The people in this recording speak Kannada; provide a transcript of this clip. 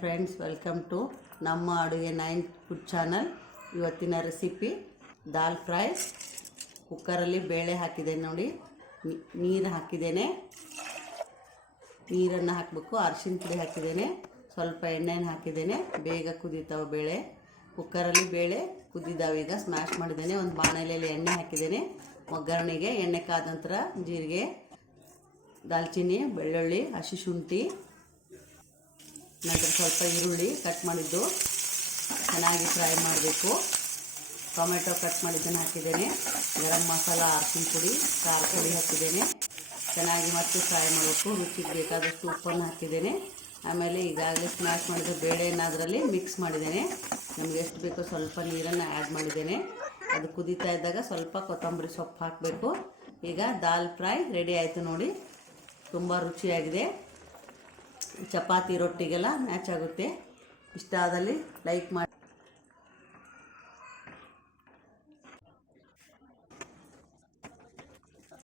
ಫ್ರೆಂಡ್ಸ್, ವೆಲ್ಕಮ್ ಟು ನಮ್ಮ ಅಡುಗೆ 9 ಫುಡ್ ಚಾನಲ್. ಇವತ್ತಿನ ರೆಸಿಪಿ ದಾಲ್ ಫ್ರೈ. ಕುಕ್ಕರಲ್ಲಿ ಬೇಳೆ ಹಾಕಿದ್ದೇನೆ ನೋಡಿ, ನೀರು ಹಾಕಿದ್ದೇನೆ. ನೀರನ್ನು ಹಾಕಬೇಕು. ಅರಿಶಿನ ಪುಡಿ ಹಾಕಿದ್ದೇನೆ, ಸ್ವಲ್ಪ ಎಣ್ಣೆನ ಹಾಕಿದ್ದೇನೆ. ಬೇಗ ಕುದೀತಾವೆ ಬೇಳೆ. ಕುಕ್ಕರಲ್ಲಿ ಬೇಳೆ ಕುದ್ದಿದ್ದಾವೆ. ಈಗ ಸ್ಮ್ಯಾಶ್ ಮಾಡಿದ್ದೇನೆ. ಒಂದು ಬಾಣಲೆಯಲ್ಲಿ ಎಣ್ಣೆ ಹಾಕಿದ್ದೇನೆ. ಒಗ್ಗರಣೆಗೆ ಎಣ್ಣೆ ಕಾದ ನಂತರ ಜೀರಿಗೆ, ದಾಲ್ಚಿನ್ನಿ, ಬೆಳ್ಳುಳ್ಳಿ, ಹಸಿ ಶುಂಠಿ, ನಂತರ ಸ್ವಲ್ಪ ಈರುಳ್ಳಿ ಕಟ್ ಮಾಡಿದ್ದು ಚೆನ್ನಾಗಿ ಫ್ರೈ ಮಾಡಬೇಕು. ಟೊಮೆಟೊ ಕಟ್ ಮಾಡಿದ್ದನ್ನು ಹಾಕಿದ್ದೇನೆ. ಗರಂ ಮಸಾಲ, ಅರಿಶಿನ ಪುಡಿ, ಖಾರ ಪುಡಿ ಹಾಕಿದ್ದೇನೆ. ಚೆನ್ನಾಗಿ ಮತ್ತೆ ಫ್ರೈ ಮಾಡಬೇಕು. ರುಚಿಗೆ ಬೇಕಾದಷ್ಟು ಉಪ್ಪನ್ನು ಹಾಕಿದ್ದೇನೆ. ಆಮೇಲೆ ಈಗಾಗಲೇ ಸ್ಮ್ಯಾಶ್ ಮಾಡಿದ ಬೇಳೆಯನ್ನು ಅದರಲ್ಲಿ ಮಿಕ್ಸ್ ಮಾಡಿದ್ದೇನೆ. ನಮಗೆ ಎಷ್ಟು ಬೇಕೋ ಸ್ವಲ್ಪ ನೀರನ್ನು ಆ್ಯಡ್ ಮಾಡಿದ್ದೇನೆ. ಅದು ಕುದೀತಾ ಇದ್ದಾಗ ಸ್ವಲ್ಪ ಕೊತ್ತಂಬರಿ ಸೊಪ್ಪು ಹಾಕಬೇಕು. ಈಗ ದಾಲ್ ಫ್ರೈ ರೆಡಿ ಆಯಿತು ನೋಡಿ. ತುಂಬ ರುಚಿಯಾಗಿದೆ. ಚಪಾತಿ ರೊಟ್ಟಿಗೆಲ್ಲ ಮ್ಯಾಚ್ ಆಗುತ್ತೆ. ಇಷ್ಟ ಆದಲ್ಲಿ ಲೈಕ್ ಮಾಡಿ.